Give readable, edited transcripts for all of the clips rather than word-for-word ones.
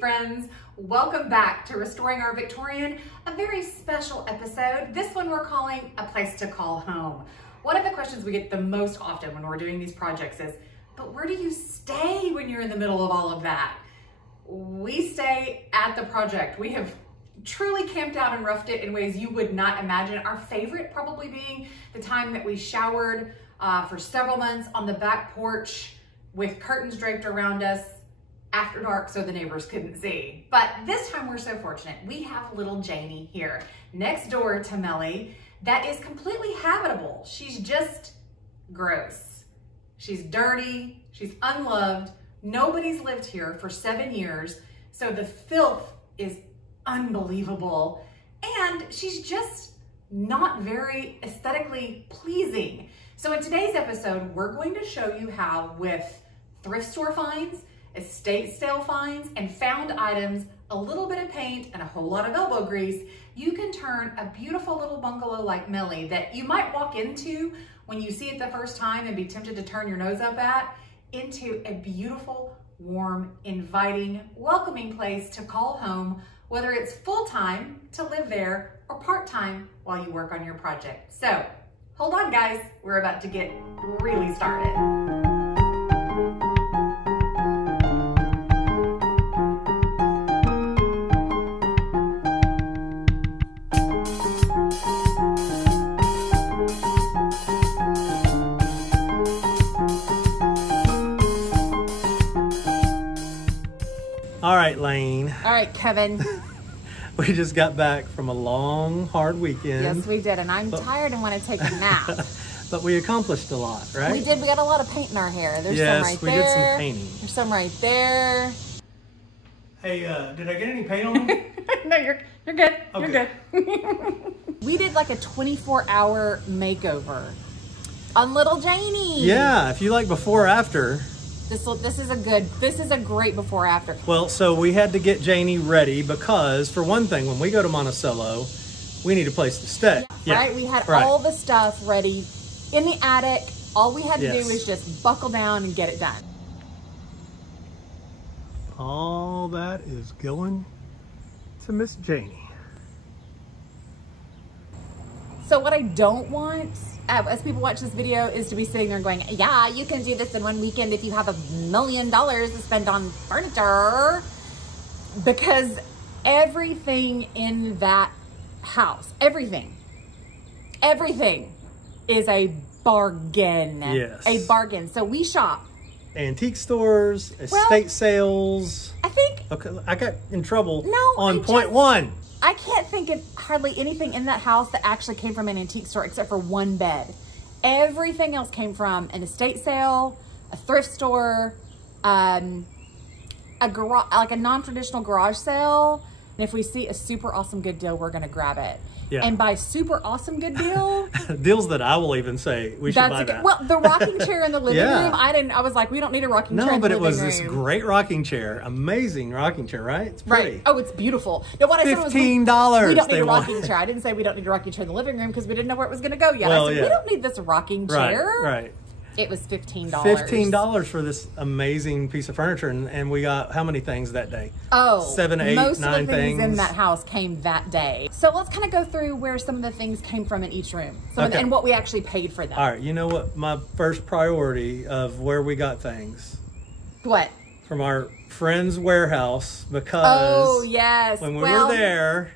friends, welcome back to Restoring Our Victorian, a very special episode. This one we're calling A Place to Call Home. One of the questions we get the most often when we're doing these projects is, but where do you stay when you're in the middle of all of that? We stay at the project. We have truly camped out and roughed it in ways you would not imagine. Our favorite probably being the time that we showered for several months on the back porch with curtains draped around us after dark so the neighbors couldn't see. But this time we're so fortunate. We have little Janie here next door to Melly that is completely habitable. She's just gross. She's dirty, she's unloved. Nobody's lived here for 7 years, so the filth is unbelievable. And she's just not very aesthetically pleasing. So in today's episode, we're going to show you how with thrift store finds, estate sale finds, and found items, a little bit of paint, and a whole lot of elbow grease, you can turn a beautiful little bungalow like Melly that you might walk into when you see it the first time and be tempted to turn your nose up at, into a beautiful, warm, inviting, welcoming place to call home, whether it's full-time to live there or part-time while you work on your project. So hold on guys, we're about to get really started. All right, Lane. All right, Kevin. We just got back from a long, hard weekend. Yes, we did, and I'm tired and want to take a nap. But we accomplished a lot, right? We did. We got a lot of paint in our hair. There's yes, some right there. Yes, we did some painting. There's some right there. Hey, did I get any paint on me? No, you're good. Okay. You're good. We did like a 24-hour makeover on little Janie. Yeah, if you like before or after. This is a great before after. Well, so we had to get Janie ready because, for one thing, when we go to Monticello, we need a place to stay. Yeah, right? We had all the stuff ready in the attic. All we had to do was just buckle down and get it done. All that is going to Miss Janie. So what I don't want, as people watch this video, is to be sitting there going, yeah, you can do this in one weekend if you have $1 million to spend on furniture. Because everything in that house, everything is a bargain. Yes. A bargain. So we shop. Antique stores, estate sales. I think. Okay, I got in trouble on point one. I can't think of hardly anything in that house that actually came from an antique store except for one bed. Everything else came from an estate sale, a thrift store, a garage, like a non-traditional garage sale. And if we see a super awesome good deal, we're going to grab it. Yeah. And by super awesome good deal, deals that I will even say we should buy that. Well, the rocking chair in the living room, I was like, we don't need a rocking chair in the living room. No, but it was this great rocking chair, amazing rocking chair, right? It's pretty. Right. Oh, it's beautiful. No, what I said was $15. We don't need a rocking chair. I didn't say we don't need a rocking chair in the living room because we didn't know where it was going to go yet. Well, I said, we don't need this rocking chair. Right. It was $15. $15 for this amazing piece of furniture, and we got how many things that day? Oh, 7, 8, 9 things. Most of the things in that house came that day. So let's kind of go through where some of the things came from in each room, and what we actually paid for them. All right, you know what? My first priority of where we got things. What? From our friend's warehouse, because when we were there,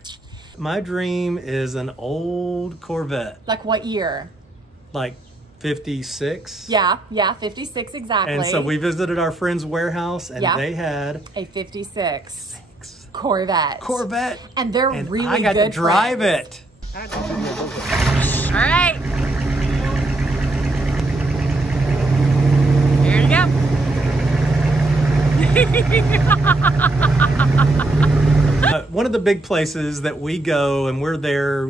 my dream is an old Corvette. Like what year? Like 56. Yeah, 56 exactly. And so we visited our friend's warehouse, and they had a 56 Corvette. And they're really good. I got to drive it. All right. Here you go. One of the big places that we go, and we're there,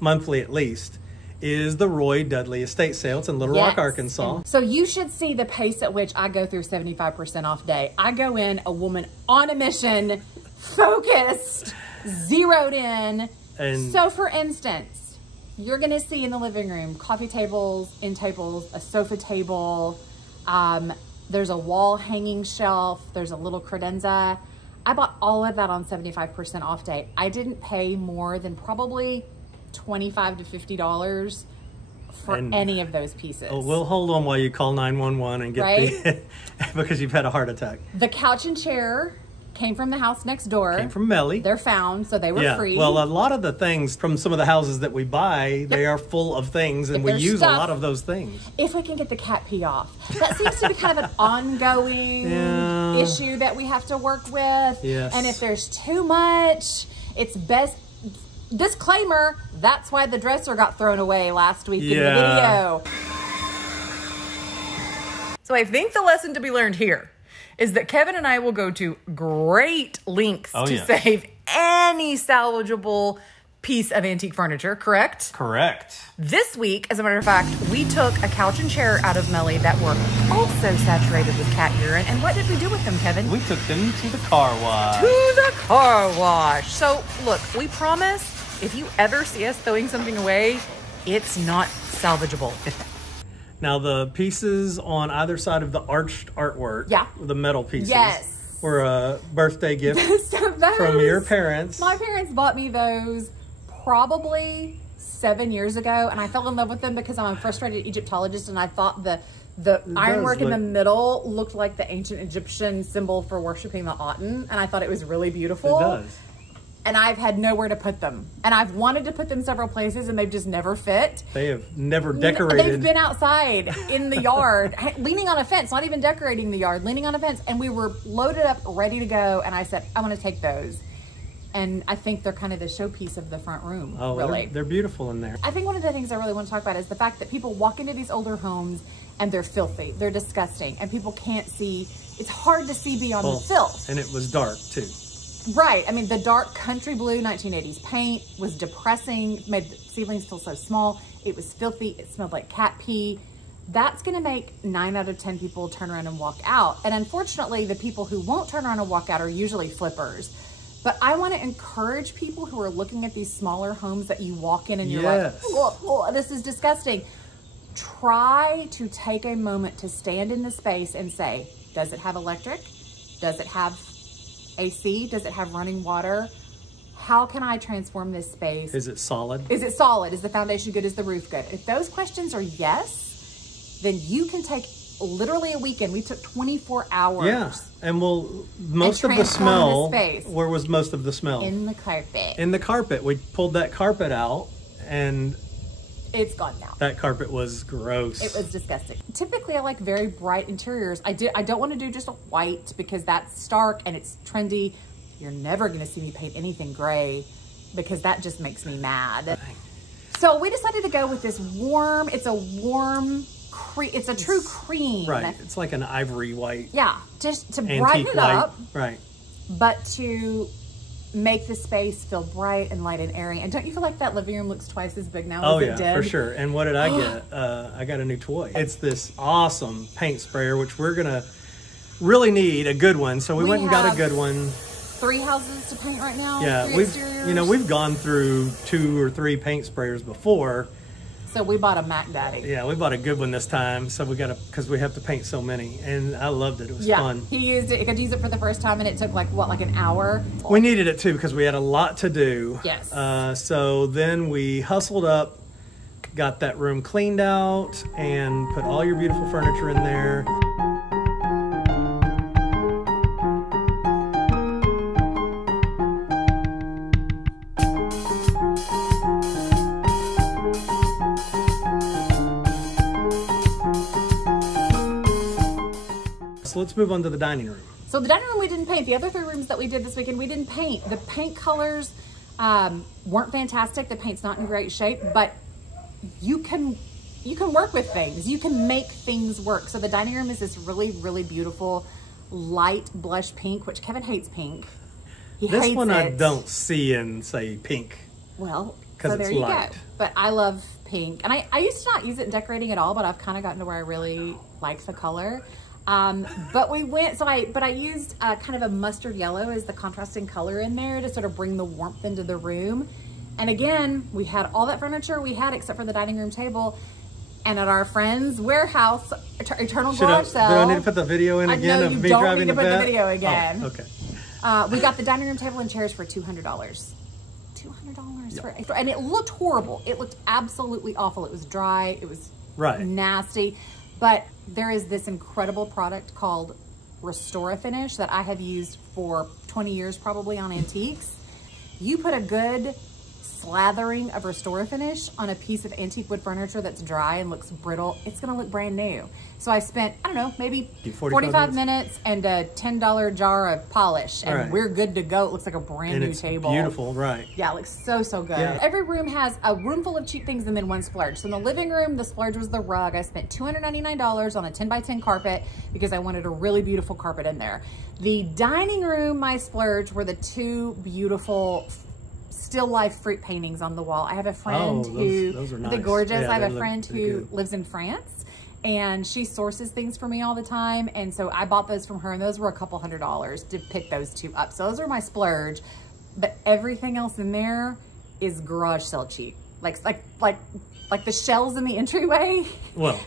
monthly at least, is the Roy Dudley estate sale. It's in Little Rock, Arkansas. And so you should see the pace at which I go through 75% off day. I go in a woman on a mission, focused, zeroed in. And so for instance, you're gonna see in the living room, coffee tables, end tables, a sofa table, there's a wall hanging shelf, there's a little credenza. I bought all of that on 75% off day. I didn't pay more than probably $25 to $50 for any of those pieces. Oh, we'll hold on while you call 911 and get the, because you've had a heart attack. The couch and chair came from the house next door. Came from Melly. They're found, so they were free. Well, a lot of the things from some of the houses that we buy, they are full of things, and we use a lot of those things. If we can get the cat pee off. That seems to be kind of an ongoing issue that we have to work with. Yes. And if there's too much, it's best... Disclaimer, that's why the dresser got thrown away last week in the video. So I think the lesson to be learned here is that Kevin and I will go to great lengths to save any salvageable piece of antique furniture, correct? Correct. This week, as a matter of fact, we took a couch and chair out of Melly that were also saturated with cat urine. And what did we do with them, Kevin? We took them to the car wash. To the car wash. So, look, we promise if you ever see us throwing something away, it's not salvageable. Now, the pieces on either side of the arched artwork, the metal pieces, were a birthday gift from your parents. My parents bought me those probably 7 years ago, and I fell in love with them because I'm a frustrated Egyptologist, and I thought the ironwork in the middle looked like the ancient Egyptian symbol for worshiping the Aten, and I thought it was really beautiful. It does. And I've had nowhere to put them. And I've wanted to put them several places, and they've just never fit. They have never decorated. They've been outside in the yard, leaning on a fence, not even decorating the yard, leaning on a fence. And we were loaded up, ready to go. And I said, I want to take those. And I think they're kind of the showpiece of the front room, really. They're beautiful in there. I think one of the things I really want to talk about is the fact that people walk into these older homes and they're filthy. They're disgusting. And people can't see. It's hard to see beyond the filth. And it was dark, too. Right. I mean, the dark country blue 1980s paint was depressing, made the ceilings feel so small. It was filthy. It smelled like cat pee. That's going to make 9 out of 10 people turn around and walk out. And unfortunately, the people who won't turn around and walk out are usually flippers. But I want to encourage people who are looking at these smaller homes that you walk in and you're like, oh, this is disgusting. Try to take a moment to stand in the space and say, does it have electric? Does it have AC? Does it have running water? How can I transform this space? Is it solid? Is it solid? Is the foundation good? Is the roof good? If those questions are yes, then you can take literally a weekend. We took 24 hours. Yeah, and most of the smell, where was most of the smell? In the carpet. In the carpet. We pulled that carpet out and it's gone now. That carpet was gross. It was disgusting. Typically, I like very bright interiors. I don't want to do just a white because that's stark and it's trendy. You're never going to see me paint anything gray because that just makes me mad. So we decided to go with this warm, it's a true cream. Right. It's like an ivory white. Yeah. Just to brighten it up. Right. But to make the space feel bright and light and airy. And don't you feel like that living room looks twice as big now as it did? For sure. And what did I get? I got a new toy. It's this awesome paint sprayer, which we're going to really need a good one. So we went and got a good one. 3 houses to paint right now. Yeah, we've gone through 2 or 3 paint sprayers before. So we bought a Mac Daddy. Yeah, we bought a good one this time. So we because we have to paint so many, and I loved it. It was fun. He used it. He could use it for the first time, and it took like an hour. We needed it too because we had a lot to do. Yes. So then we hustled up, got that room cleaned out, and put all your beautiful furniture in there. So let's move on to the dining room. So the dining room we didn't paint. The other 3 rooms that we did this weekend, we didn't paint. The paint colors weren't fantastic. The paint's not in great shape, but you can work with things. You can make things work. So the dining room is this really, really beautiful light blush pink, which Kevin hates pink. He hates this one I don't see in, say, pink. Well, so there you go. But I love pink. And I used to not use it in decorating at all, but I've kind of gotten to where I really like the color. But we went, but I used kind of a mustard yellow as the contrasting color in there to sort of bring the warmth into the room. And again, we had all that furniture we had except for the dining room table. And at our friend's warehouse, Eternal Garage Sale. Do I need to put the video in again of me driving the van? No, you don't need to put the video again. Oh, okay. We got the dining room table and chairs for $200. $200 for it. And it looked horrible. It looked absolutely awful. It was dry. It was nasty. But there is this incredible product called Restore-A-Finish that I have used for 20 years probably on antiques. You put a good slathering of Restore-A-Finish on a piece of antique wood furniture that's dry and looks brittle, it's gonna look brand new. So I spent, I don't know, maybe 45 minutes and a $10 jar of polish, and we're good to go. It looks like a brand new table. Beautiful, right? Yeah, it looks so, so good. Yeah. Every room has a room full of cheap things and then one splurge. So in the living room, the splurge was the rug. I spent $299 on a 10 by 10 carpet because I wanted a really beautiful carpet in there. The dining room, my splurge, were the two beautiful still life fruit paintings on the wall. I have a friend those are nice. They're gorgeous. Yeah, I have a friend who lives in France, and she sources things for me all the time. And so I bought those from her, and those were a couple $100 to pick those two up. So those are my splurge, but everything else in there is garage sale cheap. Like the shells in the entryway,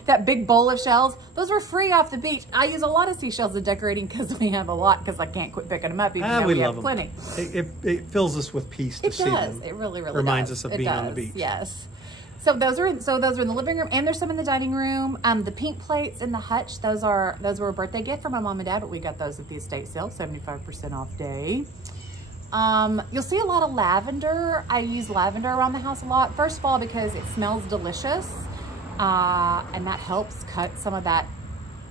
that big bowl of shells, those were free off the beach. I use a lot of seashells in decorating because we have a lot, because I can't quit picking them up even though we have plenty. It fills us with peace to see them. It really, really reminds us of being on the beach. Yes. So those are in the living room, and there's some in the dining room. The pink plates in the hutch, those were a birthday gift from my mom and dad, but we got those at the estate sale, 75% off day. You'll see a lot of lavender. I use lavender around the house a lot. First of all, because it smells delicious, and that helps cut some of that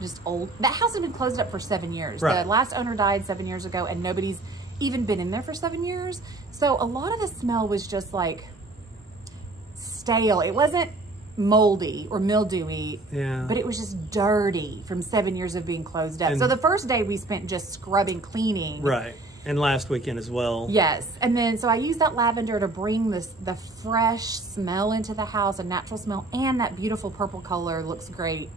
just old. That house has been closed up for 7 years. The last owner died 7 years ago, and nobody's even been in there for 7 years. So a lot of the smell was just like stale. It wasn't moldy or mildewy, but it was just dirty from 7 years of being closed up. So the first day we spent just scrubbing, cleaning. And last weekend as well. Yes. And then, so I use that lavender to bring the fresh smell into the house, a natural smell, and that beautiful purple color looks great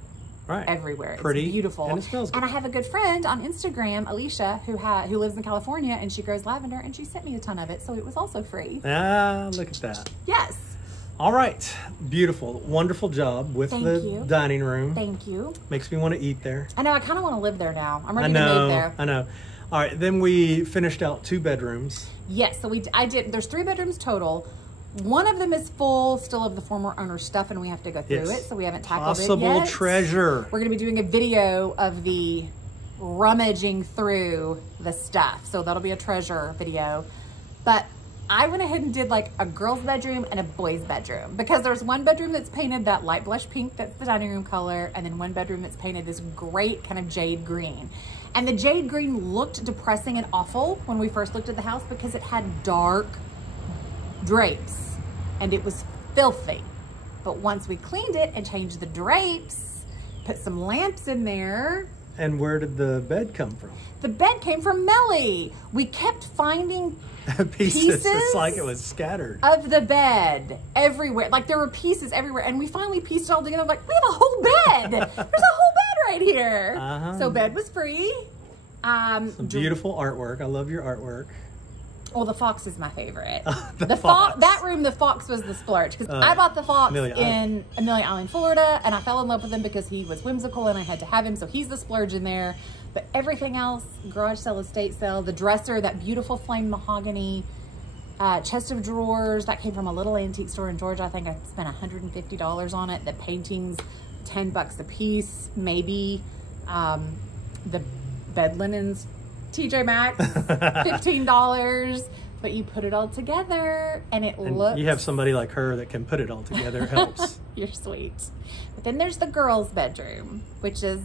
everywhere. Pretty. It's beautiful. And it smells good. And I have a good friend on Instagram, Alicia, who lives in California, and she grows lavender, and she sent me a ton of it, so it was also free. Ah, look at that. Yes. All right. Beautiful. Wonderful job with the dining room. Thank you. Makes me want to eat there. I know. I kind of want to live there now. I'm ready to move there. I know. All right, then we finished out 2 bedrooms. Yes, so there's 3 bedrooms total. One of them is full still of the former owner's stuff, and we have to go through it, so we haven't tackled it yet. Possible treasure. We're gonna be doing a video of the rummaging through the stuff, so that'll be a treasure video. But I went ahead and did like a girl's bedroom and a boy's bedroom, because there's one bedroom that's painted that light blush pink, that's the dining room color, and then one bedroom that's painted this great kind of jade green. And the jade green looked depressing and awful when we first looked at the house because it had dark drapes and it was filthy. But once we cleaned it and changed the drapes, put some lamps in there. And where did the bed come from? The bed came from Melly. We kept finding pieces. It's like it was scattered. Of the bed everywhere. Like there were pieces everywhere. And we finally pieced it all together. Like, we have a whole bed. There's a whole bed right here. So bed was free. Some beautiful artwork. I love your artwork. Well, the fox is my favorite. The fox. That room, the fox was the splurge, because I bought the fox in Amelia Island, Florida, and I fell in love with him because he was whimsical and I had to have him, so he's the splurge in there. But everything else, garage sale, estate sale, the dresser, that beautiful flame mahogany chest of drawers, that came from a little antique store in Georgia. I think I spent $150 on it. The paintings, $10 a piece, maybe. The bed linens, TJ Maxx, $15, but you put it all together and it looks... You have somebody like her that can put it all together. It helps. You're sweet. But then there's the girls' bedroom, which is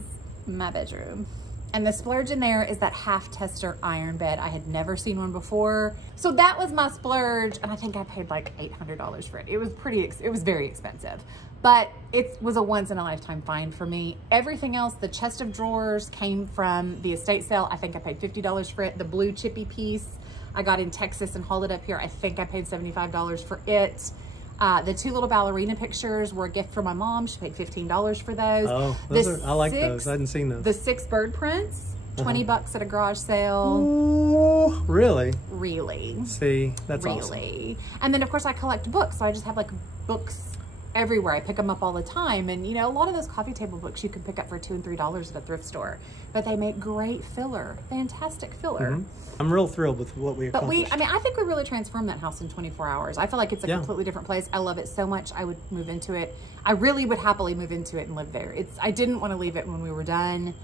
my bedroom. And the splurge in there is that half tester iron bed. I had never seen one before. So that was my splurge, and I think I paid like $800 for it. It was very expensive. But it was a once in a lifetime find for me. Everything else, the chest of drawers came from the estate sale. I think I paid $50 for it. The blue chippy piece I got in Texas and hauled it up here. I think I paid $75 for it. The 2 little ballerina pictures were a gift from my mom. She paid $15 for those. Oh, I like those. I hadn't seen those. The 6 bird prints, $20 at a garage sale. Ooh, really? Really. See, that's awesome. Really. And then of course I collect books. So I just have like books everywhere. I pick them up all the time. And you know, a lot of those coffee table books you can pick up for $2 and $3 at a thrift store, but they make great filler, fantastic filler. I'm real thrilled with what we accomplished. But I think we really transformed that house in 24 hours. I feel like it's a completely different place. I love it so much. I would move into it. I really would happily move into it and live there. I didn't want to leave it when we were done.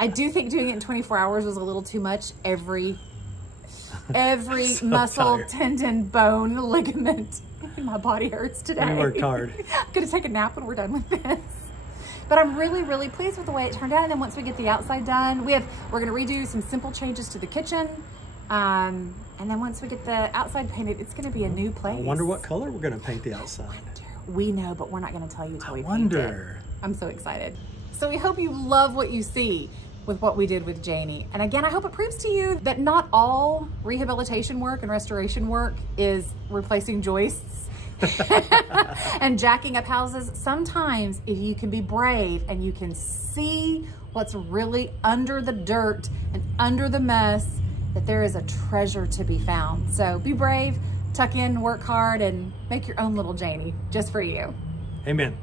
I do think doing it in 24 hours was a little too much. Every so muscle, tired. Tendon, bone, ligament in my body hurts today. We worked hard. I'm gonna take a nap when we're done with this. But I'm really, really pleased with the way it turned out. And then once we get the outside done, we're gonna redo some simple changes to the kitchen. And then once we get the outside painted, it's gonna be a new place. I wonder what color we're gonna paint the outside. We know, but we're not gonna tell you till we paint it. I'm so excited. So we hope you love what you see with what we did with Janie. And again, I hope it proves to you that not all rehabilitation work and restoration work is replacing joists and jacking up houses. Sometimes if you can be brave and you can see what's really under the dirt and under the mess, that there is a treasure to be found. So be brave, tuck in, work hard, and make your own little Janie just for you. Amen.